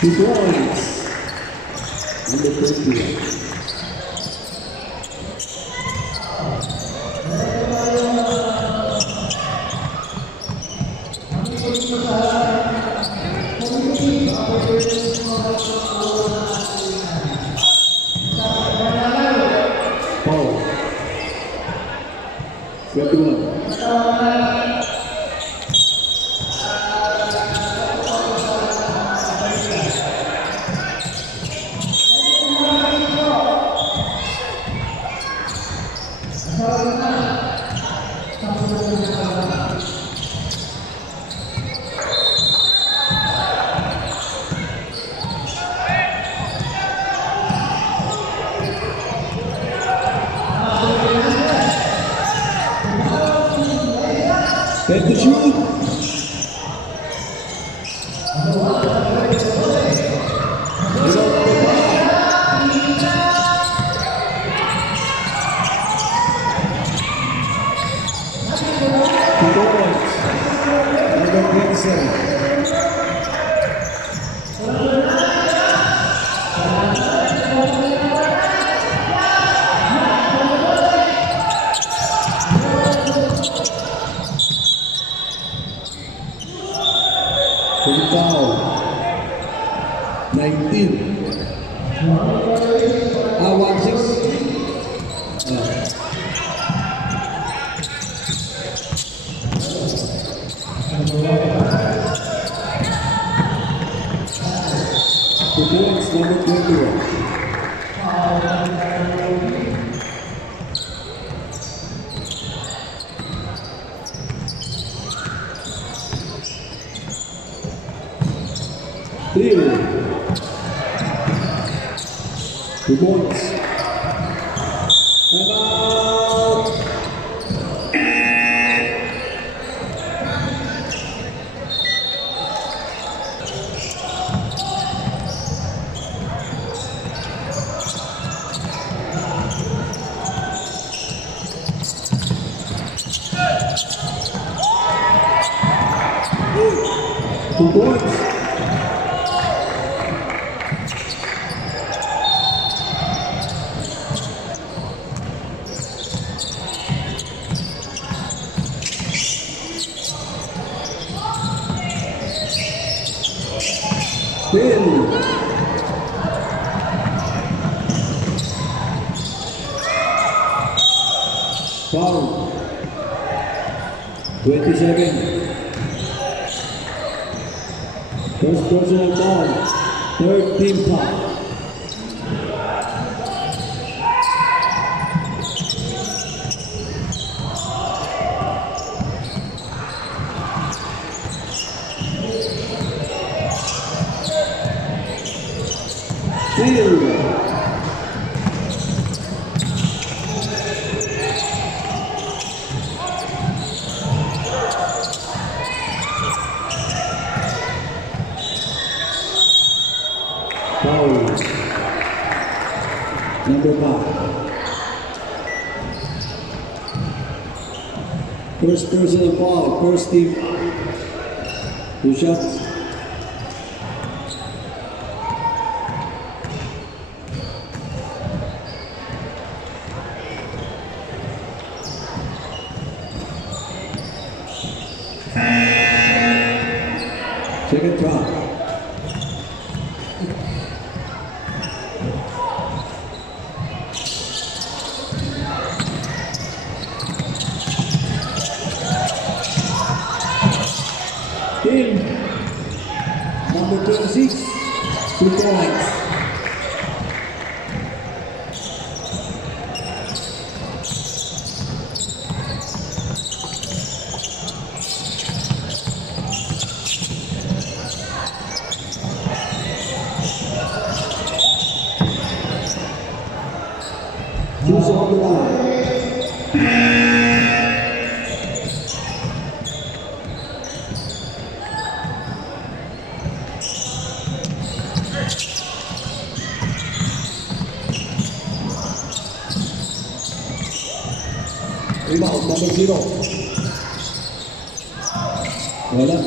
2 points. Number 21. Paul. 21. Set to shoot. Number 27. Foul. 19. 16. The points number 21. Three. 2 points. Time out. Two points. Still. Foul. 27. First personal foul. Third team foul. Still. Foul. Number 5. First personal foul. First team. 2 shots. Second foul. Still, number 26, 2 points. Who's on the line? Rebound, number 0. Wala.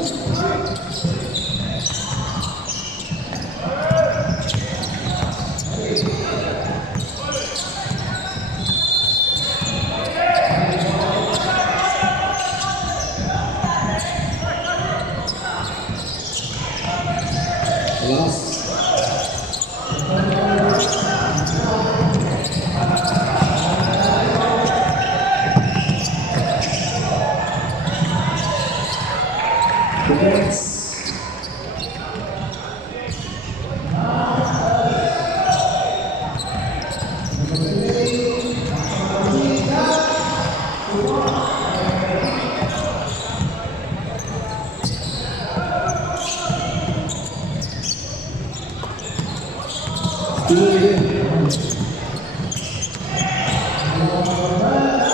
Tuloy again.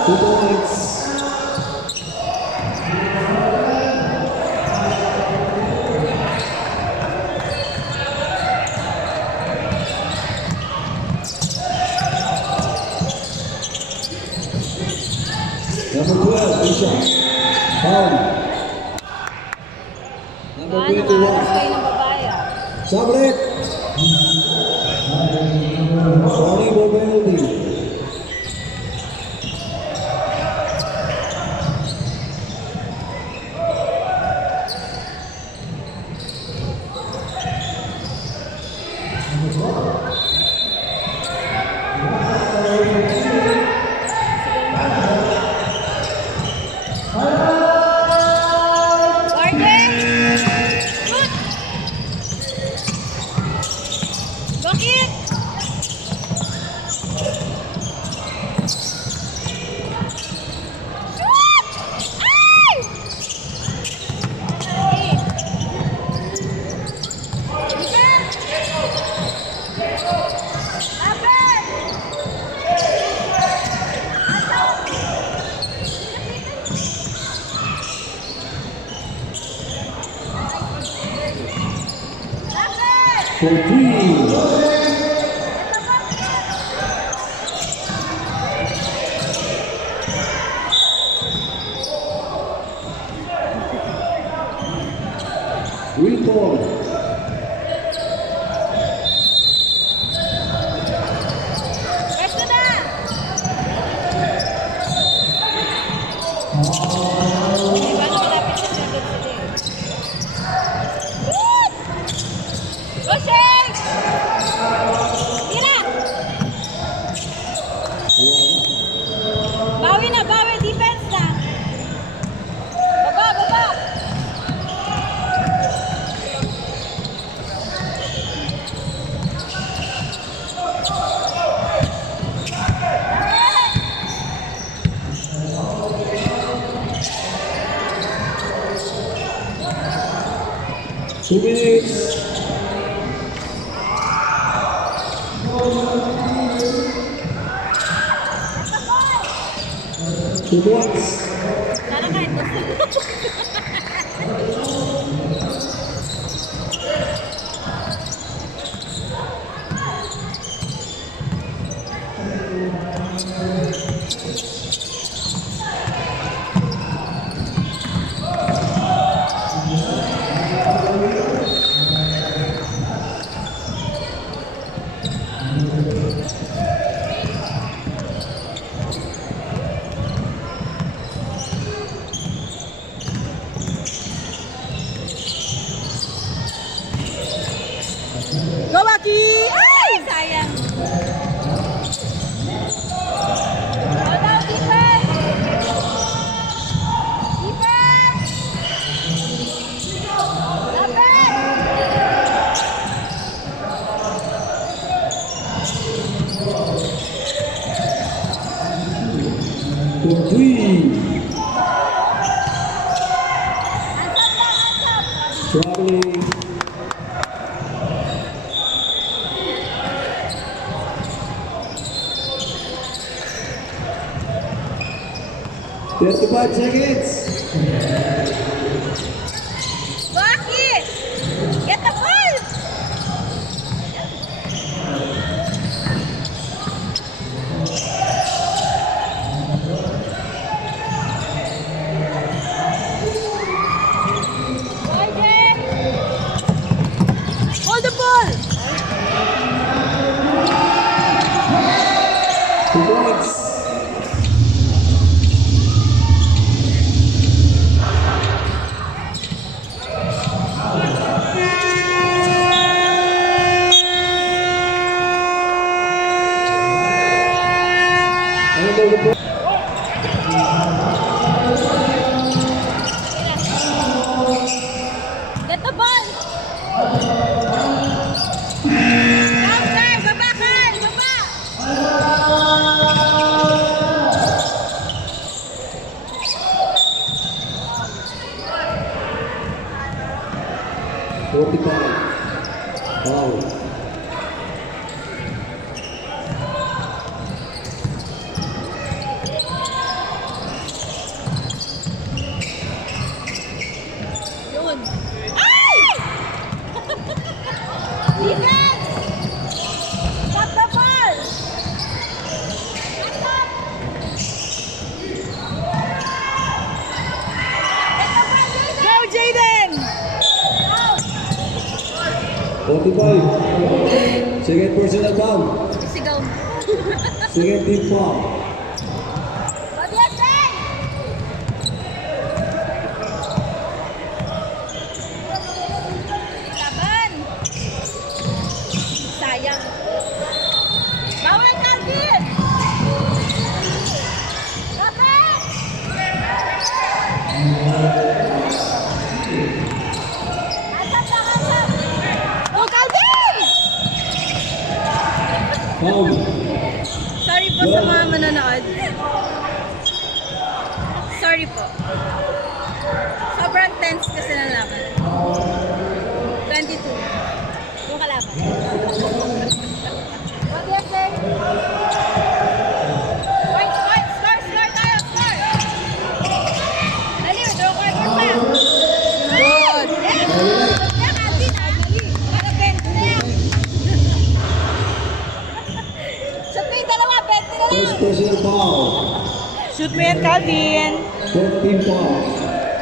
2 points. Number 12, Isha. Foul. Number 21. Sabrik. Sorry for penalty. For 3. Rebound. Bawi na, bawi. Defense na. Baba, baba. Two minutes. Two points. Sana kahit Go, Baki! Ay! Sayang. Hold out, defense! Defense! Lapit! For 3. Traveling. Just 5 seconds. Baki! Get the ball! Hold the ball! 2 points. Under the ball. Get the ball! Counter! Baba, Carl! Baba! 45. Foul. Defense! Stop the ball! Stop! Get the ball, Jaden! Go, Jaden! Out! 45. Second personal foul. Sigaw mo. Second team foul. Pag-yasay! Laban! Sayang. Bawal, Calvin! Laban! Asap lang, asap! Go, Calvin! Foul. Sorry po sa mga manonood. Sorry po. Sobrang tense kasi ng laban. 22. Yung kalaban. Wag yan, sir. Point, point. Score, score tayo, score. Dali, draw corner pa. Good. Yes. Yan, Alvin, ah. Para 20 na yan. Shoot mo yung dalawa, 20 na lang. First personal foul. Shoot mo yan, Calvin. Fourth team foul.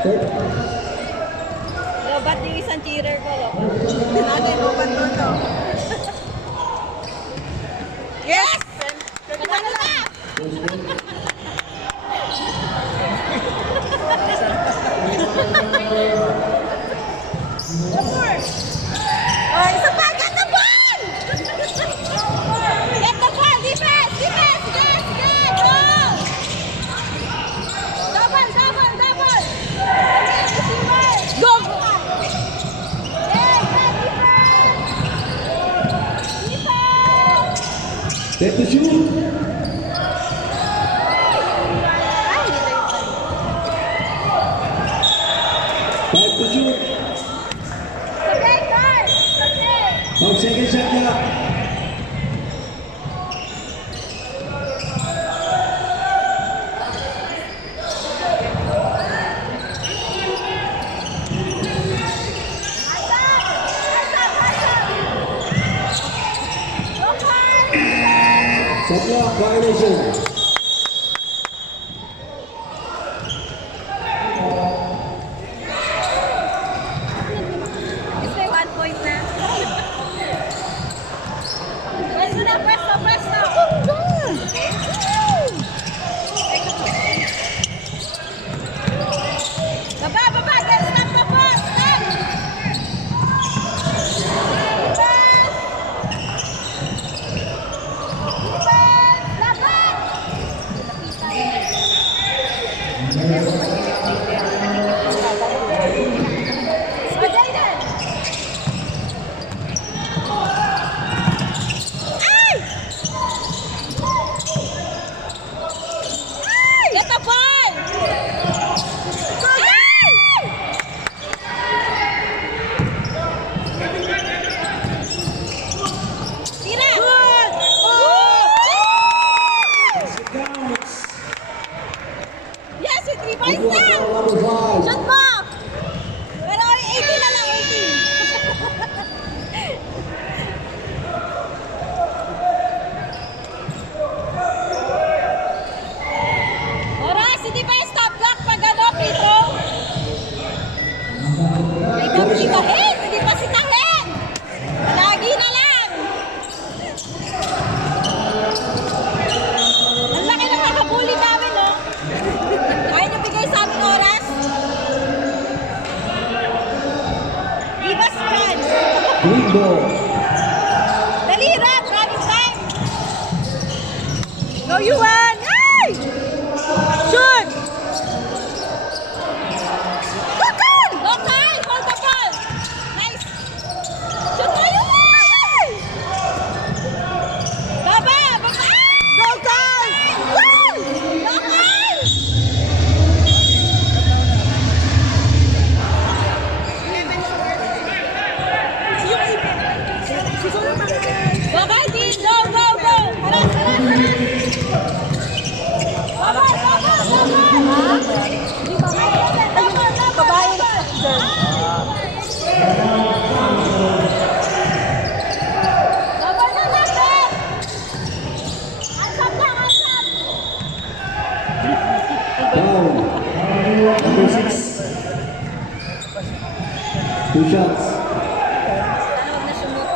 Third. Lobat yung isang cheater ko, lobat. Lagi, lobat mo to. Yes! Katalo na! Oh, isa pa! Get the ball! Get the ball! Defense! Defense! Yes! Yes! Oh! Double! Double! Double! Go! Yes! Yes! Defense! Defense! Set to shoot. Ay, ito yung pala. 5 to shoot. Sabay, Carl! Sabay! 5 seconds shot clock. Shot clock violation. Is may 1 point na? Pwesto na, pwesto, pwesto! Baba, baba! Get stop the ball! Stop! Defense! Defense! Laban! 2 shots. Sana huwag na sumot.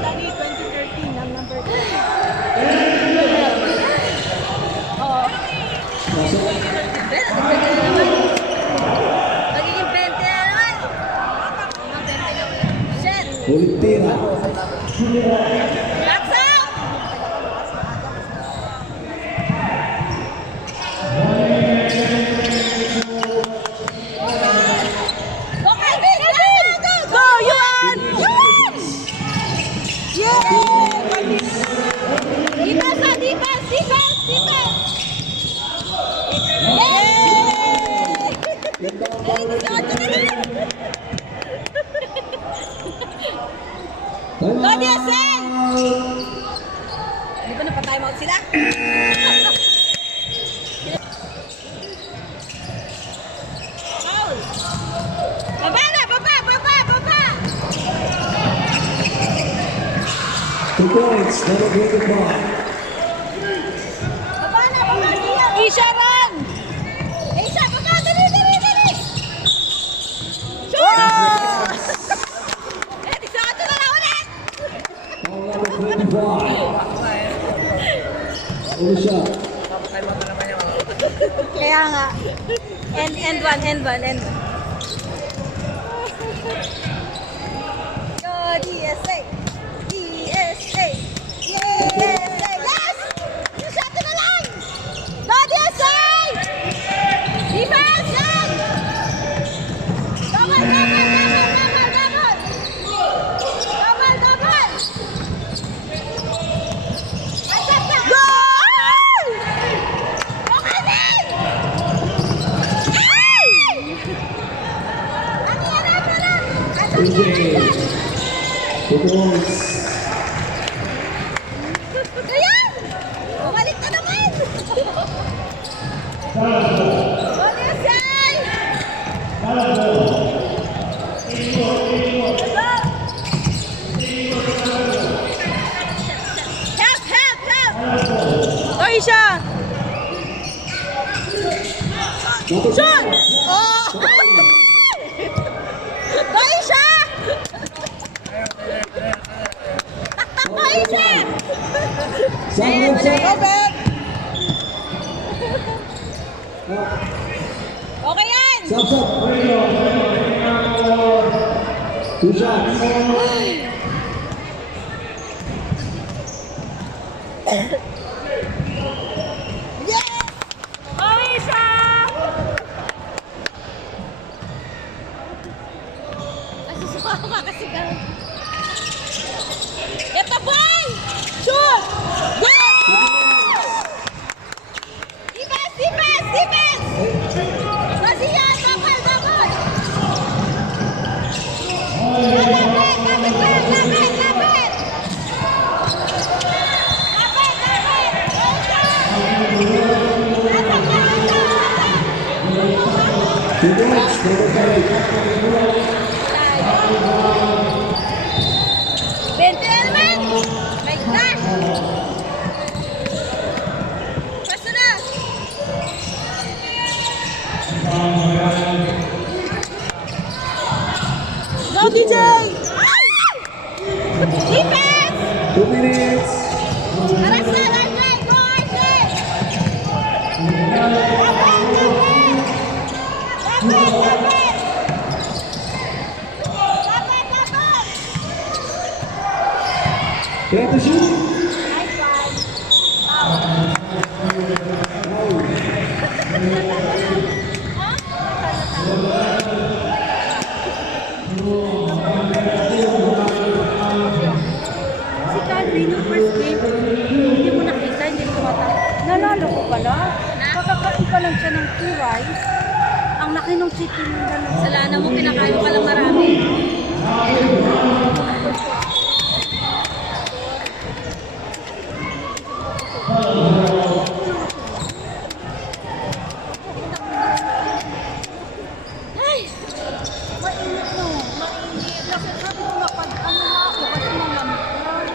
Dani, 2013, ang number 2. Oo. Pasok. Ben, nagdagdag na naman. Magiging 20 na naman. Mga 20 na ulit. Shit! Ulit tira. That's out! Go, Kevin! Go, Yuan! Yay! Defense, ah, defense, defense, defense! Yay! Time Go, out. DSL! Di ba napatay mo sila? Foul! Baba na! Baba! Baba! Baba! 2 points. Double break ball. Baba na! Baba siya! Isha, run! Isa! Baba! Dali! Dali! Dali! Oh! Eh, di sa ato na lang ulit! Foul number 25. Ulit shot. Kaya nga. End one, end one, end one. Go DSA! DSA! DSA! Yes! Yung shot na lang! Go DSA! Defense! Yan! Double, double, double, double, double! Double, double! Attack na! Goal! Go Kevin! Ay! Ano yan? Ano yan? Attack AJ. yan! 2 points. Ayan! Bumalik na naman! Bonisay! Help! Help! Help! Go, Isha! Double Shot! Oh! Boy siya! Taktak boy siya! Sample shot. Go, Ben! Okay yan! Stop, stop. 2 shots. Yes! Okay siya! Nasusuka ka kasi ka. Ito boy! Shoot! Defense! Defense! Defense! Kasi yan! Double! Double! Lapit! Lapit! Lapit! Lapit! Lapit! Two points. Double break. 20 na naman! My gosh! Pwesto na! Go, DJ! Defense! 2 minutes. Aras na! Aras na! Go, Arce! Lapit! Lapit! Lapit! Lapit! Lapit! Lapit! Try to shoot. Nice one! Si Calvin, yung first game, hindi mo nakita, hindi mo mata. Nanalo ko pala. Kakakain pa lang siya ng two rice. Ang laki ng chicken ng gano'n. Kasalanan mo, pinakain pa lang marami. Ay! Mainit no. Mainit. Kasi sabi ko nga pag ano nga ako kasi malamig yan.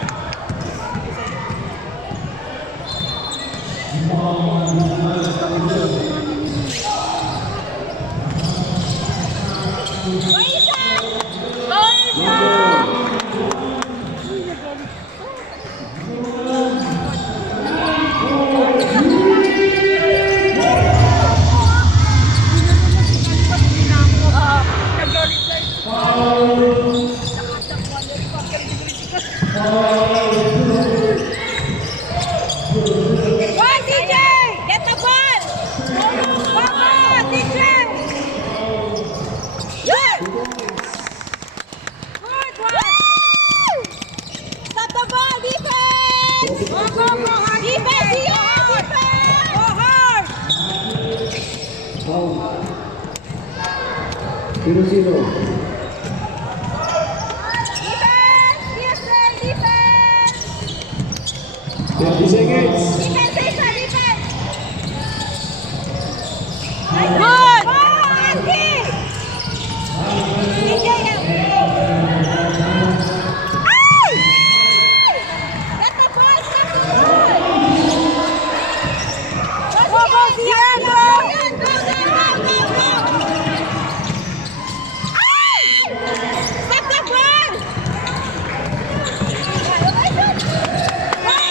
One, DJ! Get the ball! Come on, DJ! Good! Good one! Stop the ball, defense! Go, go, go hard! Defense here! Defense! Go hard! Foul. 0-0. Defense! Yes, sir! Defense! 30 seconds. Defense, sir! Defense! Good! Good! DJ, now! Ay! Get the ball! Get the ball! Go, go, Sian! Go! Go, go, go! Ay! Stop the ball!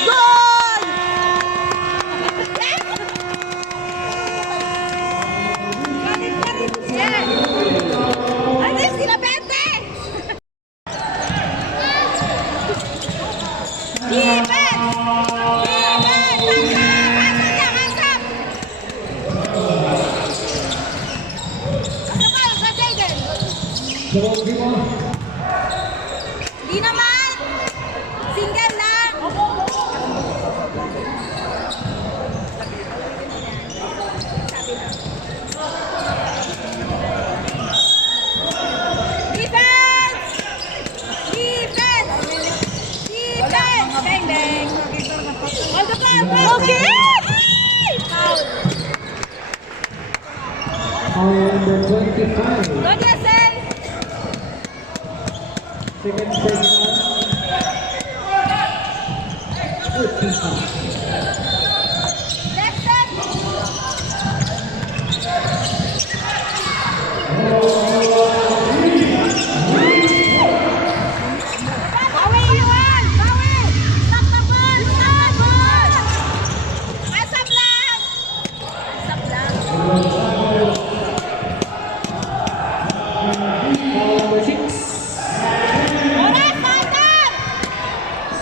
Goal! Alis sila, Bente! Defense! Defense! Hasap! Ano ba? Sa Jaden? Di naman! Single lang! Defense! Defense! Defense! Bang, bang! All the ball! Okay! Foul! Foul number 25. Good, Yasel! Second personal. 45. Next set! Bawi, Iwan! Bawi! Stop the ball! Stop ball! Asap lang! Asap lang. Foul number 6. Oras, Tiger!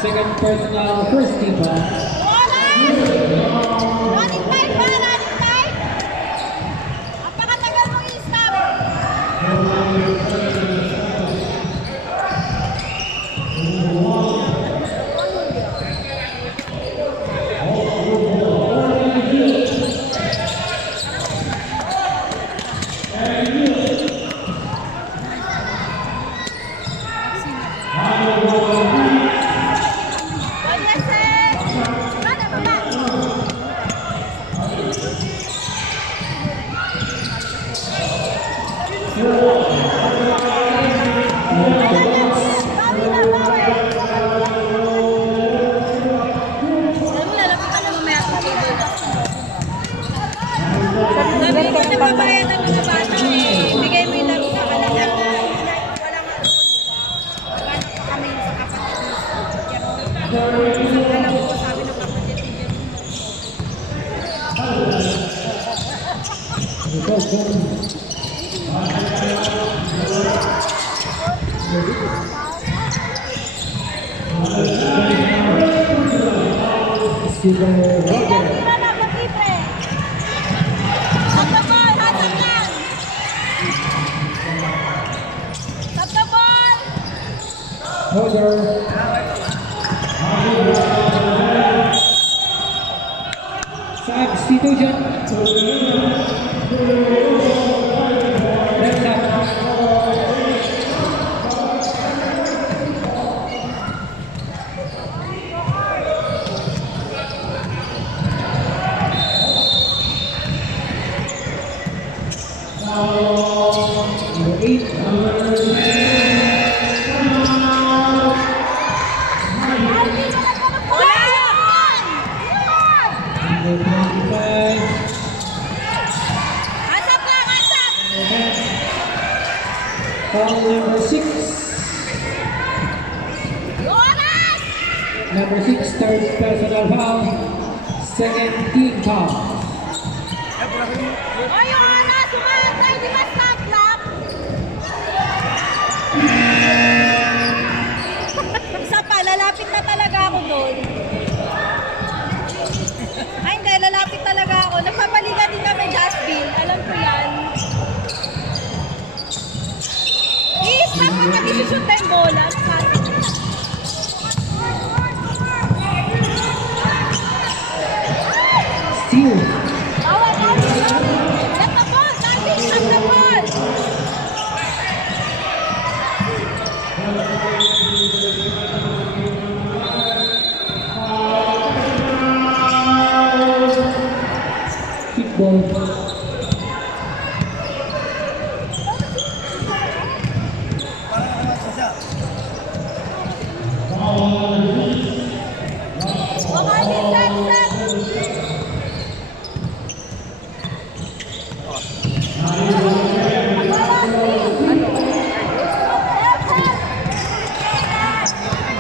Second personal. First team foul. Oras! Running time ba? Running time? Ang pakatagal mong i-stop. Good, Yasel! Bada, bada! Bawi na, bawi! Lalaki ka na mamaya. Sabi ko na babayad ang mga bata eh. Bigay mo yung laro sa kanila na wala nga doon. Paano pa kami sa kapatid mo? Alam ko sabi ng kapatid niya. Silver Tira, Roger. tira na, Patripe! Stop the ball! Hasap lang! Stop the ball! Roger. Substitution. Next up. Number 8. Wala yan! Number 25. Hasap lang, hasap! Number 6, third personal foul. Second team foul. O, yung oras, umantay, di ba stop clock? Isa pa, lalapit na talaga ako doon. Ay, hindi, lalapit talaga ako. Nagpapaligan din kami, Jasmine. Alam ko yan. I-stop mo na isushoot na yung bola. Steal. Bawal, bawal, bawal. Get the ball, Darwin, get the ball. Kickball. Bawal, set.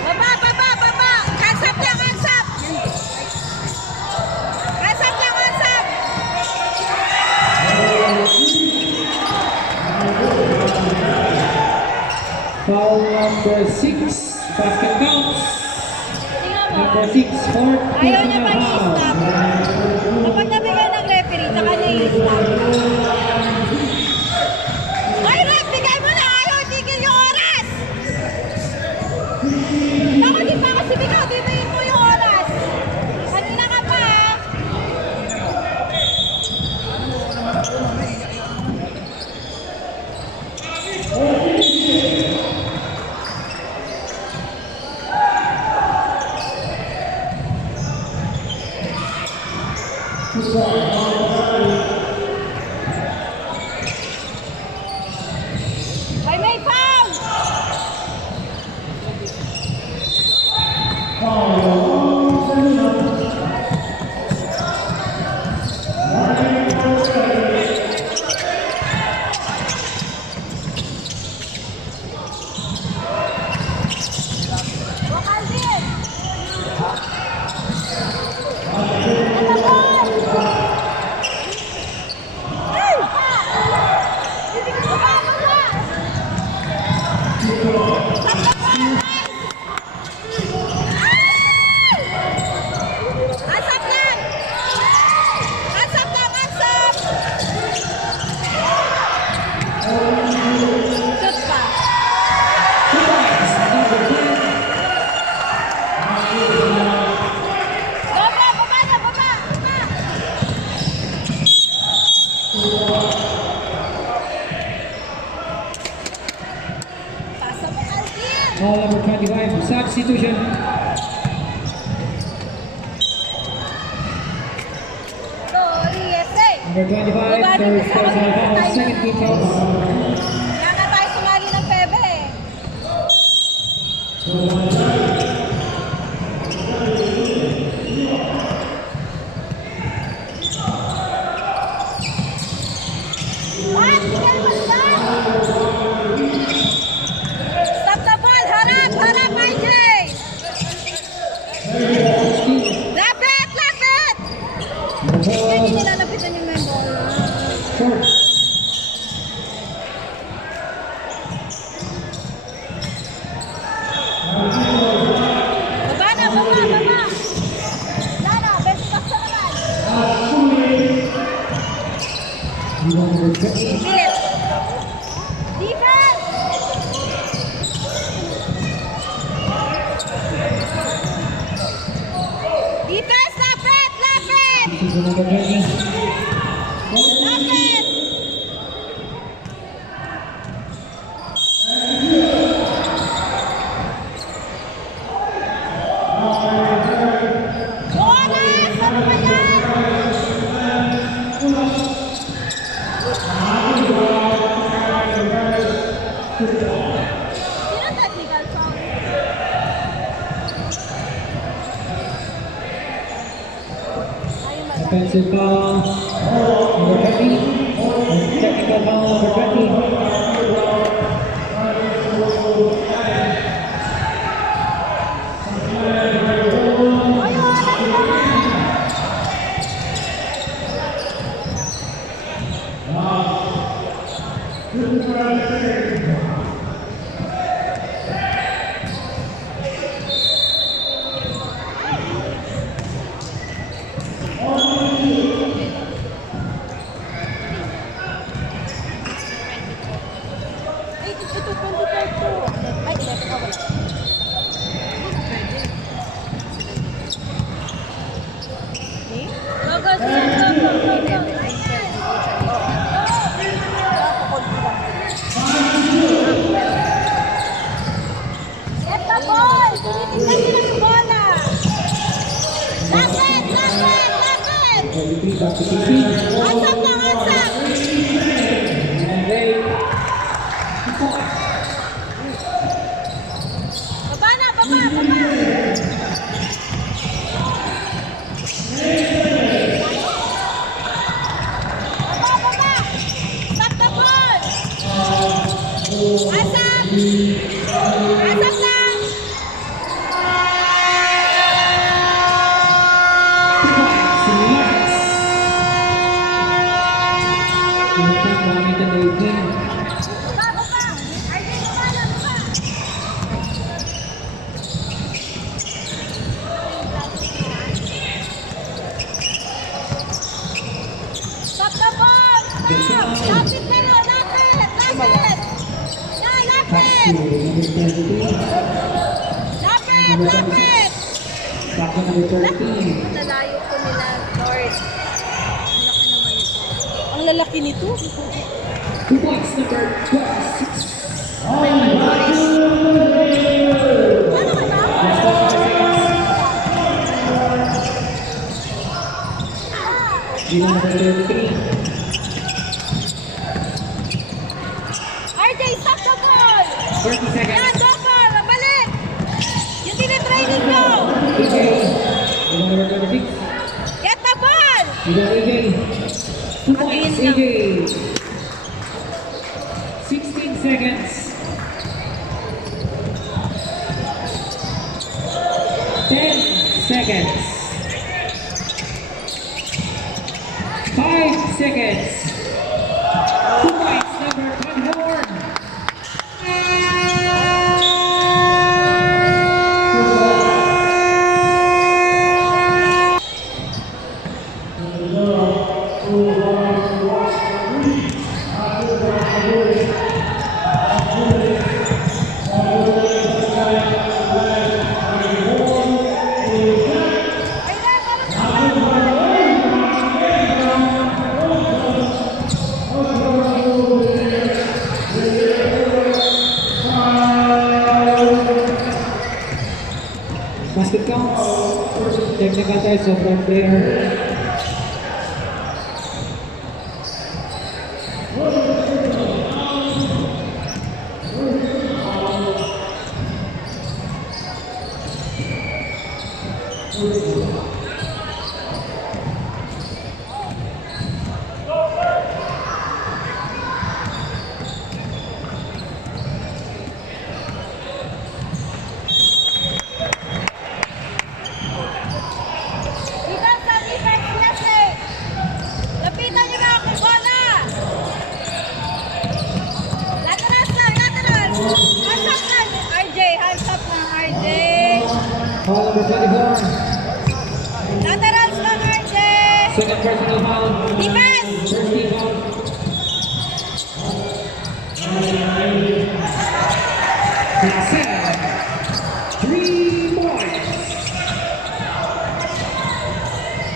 Baba, baba, baba. Kansap lang, kansap. Kansap lang, kansap. Foul number 6. Basket counts. Tingnan mo. Number 6, fourth Ayaw niya personal pa foul. i-stop. Kapag nabigay ng referee, saka niya i-stop. Ay, ref, bigay mo na! Ayaw, tigil yung oras! Baka di pa kasi bigay, bibigay mo yung oras. Kanina ka pa, ha? Ay, may foul! Wakal din! Ano ba? Ay! Bibigyan ko ba ako na? Asap lang! Asap lang, asap! Shoot pa. Baba, baba na, baba, baba! Pasa mo, Alvin! Foul number 25, substitution. Sorry, SA! Number 25, third personal foul. Second team foul. Kaya nga tayo sumali ng Pebe eh. What? Tigil mo siya! Stop the ball! Harap! Harap, IJ! Lapit! Lapit! Kaya hindi nilalapitan yung may bola. Short. Baba na! Baba! Baba! Lana! Best box na naman! Number 20. Bilis! Defense! Defense! Lapit! Lapit! Season number 20. Lapit! Oras! Ano ba yan? Sino technical foul? Offensive foul. Number 20. Technical foul number 20. Asap lang, asap! Baba na, baba, baba! Baba, baba! Stop the ball! Asap! Asap lang! Baba, baba! Ay, di baba na, baba! Stop the ball! Stop! Lapit na no! Lapit! Lapit! Na, lapit! Lapit! Lapit! Nalayo ko nila, Lord. Ang lalaki nito. 2 points, number 26. Ano ka na? Number 33. RJ, stop the ball! 30 seconds. Yan, double! Balik! Yung tinitraining nyo! AJ. Number 26. Get the ball! You got AJ. 2 points, AJ. 16 seconds. 10 seconds. 5 seconds. 2 points, number 24. Basket counts. Technical touch of one player. Dito sa defense lesson! Lapitan nyo na ako, bola! Lateral lang, lateral! Hands up lang! RJ, hands up lang, RJ! Foul number 24. Lateral lang, RJ! Second personal foul. Defense! First team foul. Seven. 3 points.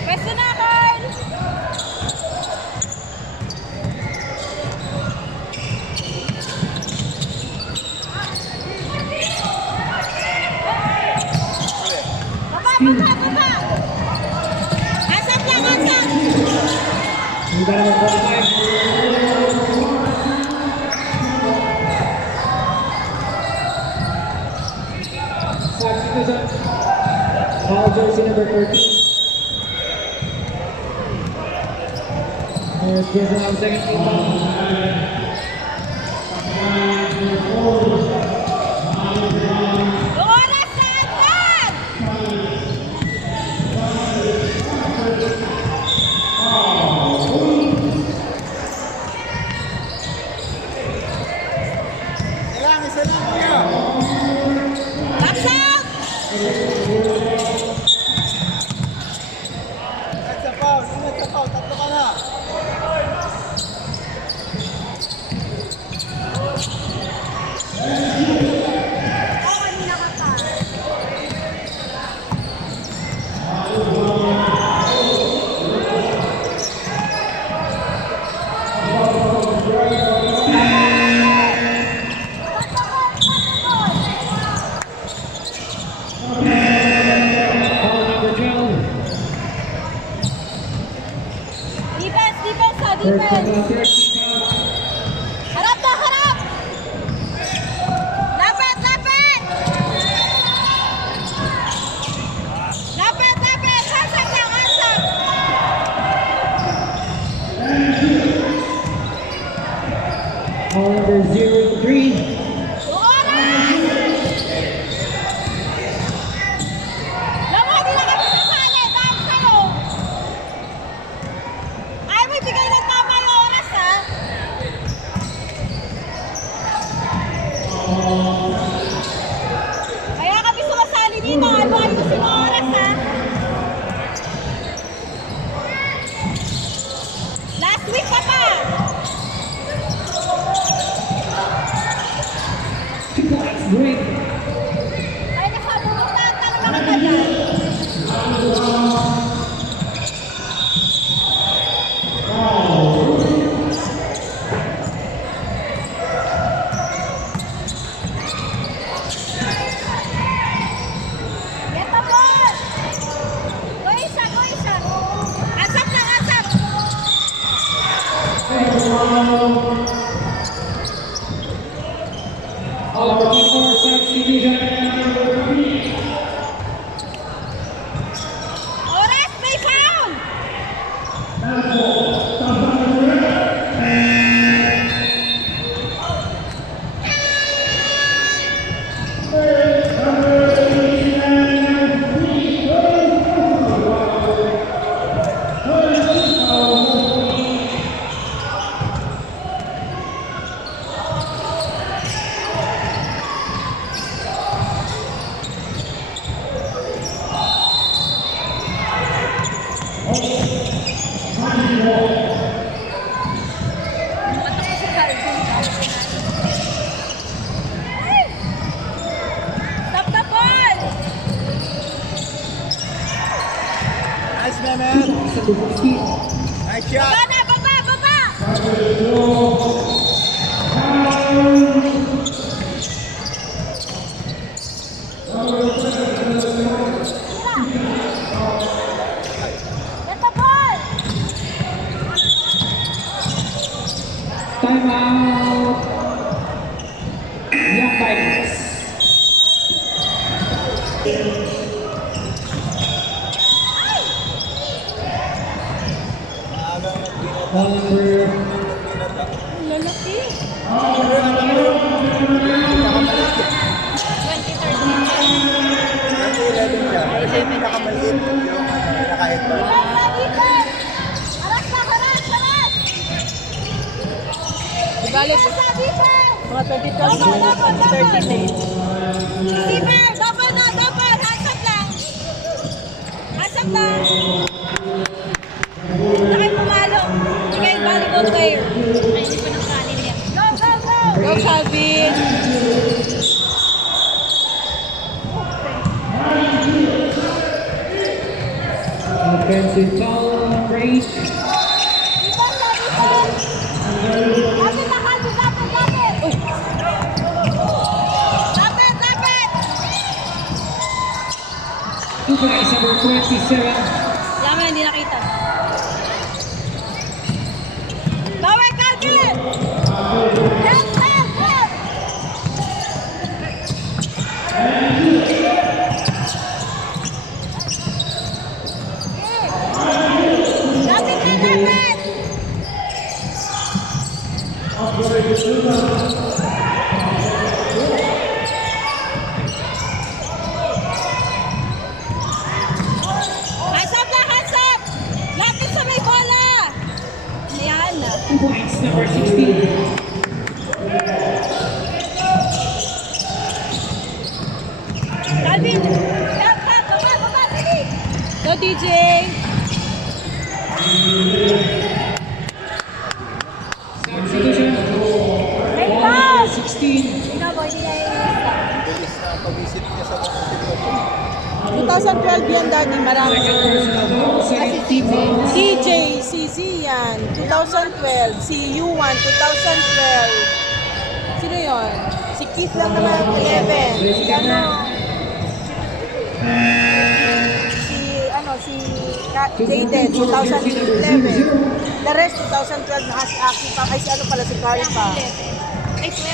Pwesto na, Carl! Baba, baba, baba! Hands up lang, hands up! Yung number 45. Substitution. Foul jersey number 13. There's personal second team foul. Oras na agad! Isa lang kuya. Box out! Ingat sa foul, tatlo ka na. Harap na, harap! Lapit, lapit! Lapit, lapit! Hasap lang, hasap! Ball number 03. Oras! Lawa, di na kami sasali. Dahil sa'yo. Ay, may bigay ng tama yung oras, ha? Kaya kami sumasali dito. Ano ayusin mo oras, ha? Last week pa pa. 2 points, break. Ay, nakabulutan. Tanong na ka dyan. Get the ball! Go isa, go isa. Asap lang, asap. All number 24, substitution. Oras, may foul! Stop the ball! Nice, Mehmet. Nice shot. Baba na, baba, baba! Get the ball! Timeout. Young Tigers. Ball number Lalaki. 11 siya. Kasi pinakamaliit yung nakahit ba. Haras na, defense! Haras na, haras, haras! Ibalik. Haras na, defense! Mga 2013 eh. Receiver, double na, double! Hasap lang! Hasap lang! Huwag kayo pumalo. Hindi kayo volleyball player. Ay, hindi ko nang kanin yan. Go, go, go! Go, Calvin. offensive foul number 8. Defense na, defense! Lapit na, Calvin, lapit, lapit! Lapit, lapit! 2 points, number 27. Yaman, hindi nakita. Bawal, Calvin! Help, help, help! Lapit na, lapit! Hasap na, hasap! Lapit sa may bola! Ayan na. 2 points, number 16. Calvin! Help, help! Baba, baba! Dali! Go, DJ. Substitution. Hey, Ball pass! number 16. Sino boy, hindi na yung Bilis na pag-visit niya sa mga sitwasyon. 2012 yan, Daddy. Marami. Second personal foul, second team foul. TJ, si Zian, 2012. Si Yuan, 2012. Sino yon? Si Keith lang naman, 11. Si ano? Si si Zayden, 2011. The rest, 2012 na si Aki pa. Ay, si ano pala, si Kari pa. Ay, 12.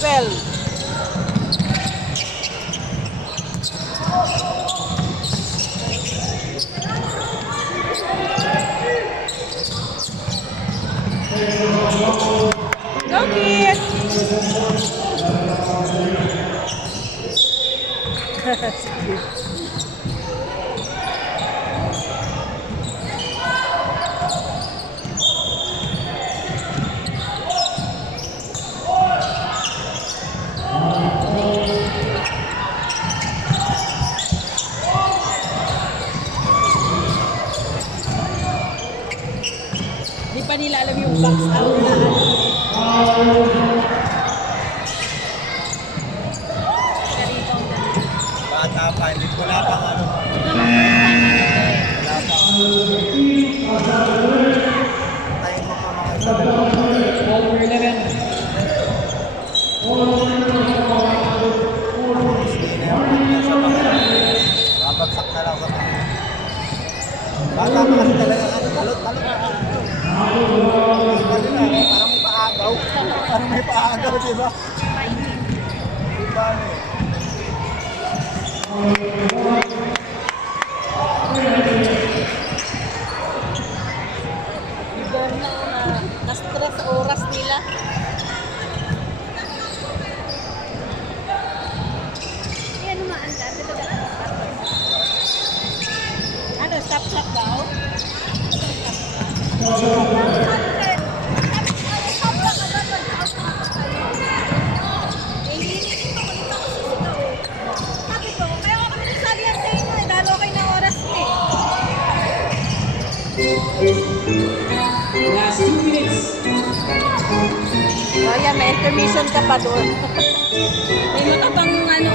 12. Go, kids! Di pa nila alam yung box out na ano. Bata pa, hindi ko na pang ano. Tayo mo pa mga isa. Over 11. Babagsak na lang sa mga. Bata pa kasi talaga ano, talot-talot. Parang may paagaw. Parang may paagaw, di ba? Di ba ano eh? Ibon na na-stress sa oras nila. Yan naman, ang dami. Ano, stop-stop daw? Last 2 minutes. O yan, may intermission ka pa doon. May matabang ano.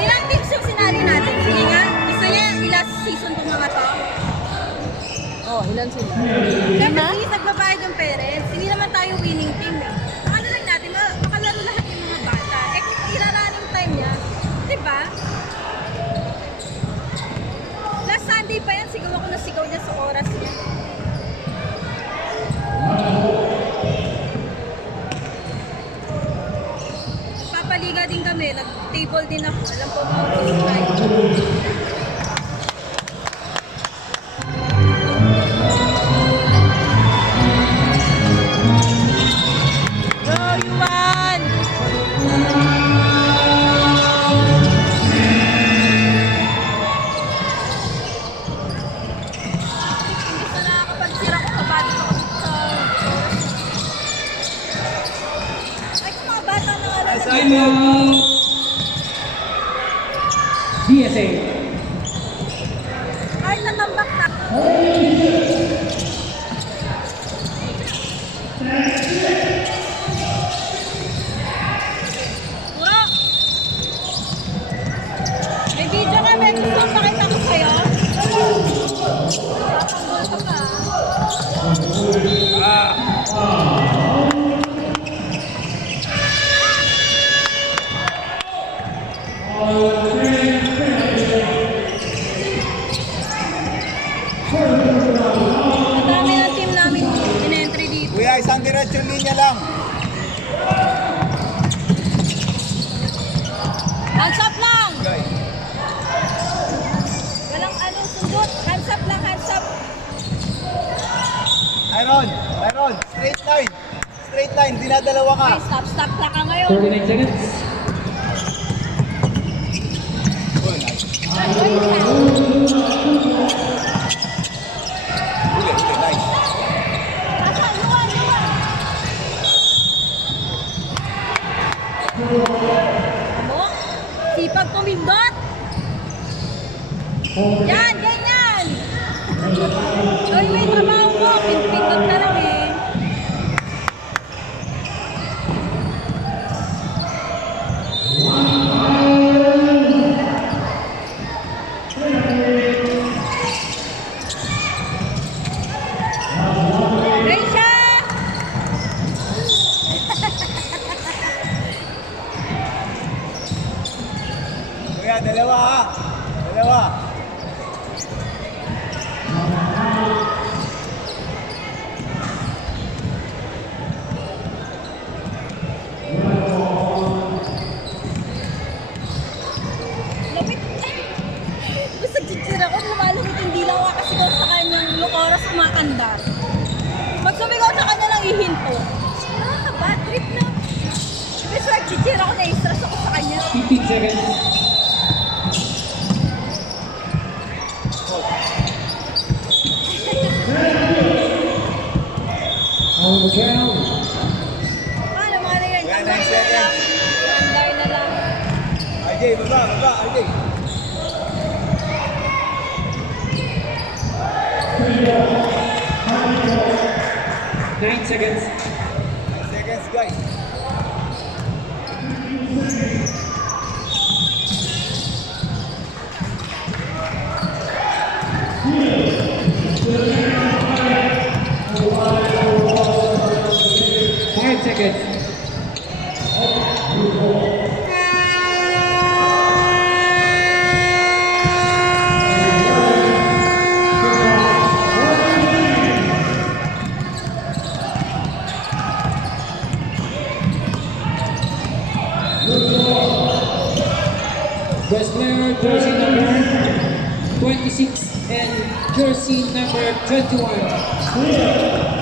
Ilang teams yung sinali natin? Sige nga. Gusto niya last season itong mga to? Oh, ilan sila? Siyempre, please, nagbabayad yung parents. Hindi naman tayo winning team. Ang ano lang natin, makalaro lahat yung mga bata. Eh, kung iraraning time niya, di ba? Last Sunday pa yan, sigaw ako na sigaw niya sa oras niya. Papaliga din kami, nag-table din ako. Alam ko mga Go, Yuan! Hindi sa nakakapagsira ko sa bata ko sa ay, kung mga bata na alam na Time out. DSA. kahit natambak na. Puro! May video ka, may gusto kong pakita ko sa'yo. Papanggol ka pa. Ang dami ng team namin in-entry dito. Kuya, isang diretsyon linya lang. Hands up lang! Okay. Walang anong sundot. Hands up lang, hands up. Iron, straight line. Straight line, dinadalawa ka. Okay, stop lang ka ngayon. 49 seconds. Ay, wait lang. Huli, nice. Pasa, luwan. Ano? Sipag tumindot. Yan, ganyan. Ay, may trabaho mo. Pindot ka lang eh. Gracia! Kuya, dalawa ha. Dalawa. andar. Pag sumigaw sa kanya lang ihinto. Nakaka-bad trip na. Kasi nag-cheer ako, na-stress ako sa kanya. 15 seconds. On the count. Paano mga ganyan? Wala, Andar 9 na lang. seconds. Andar na lang. RJ, baba, RJ. Nine seconds. 9 seconds, guys. Five seconds. Best player, jersey number 26 and jersey number 21.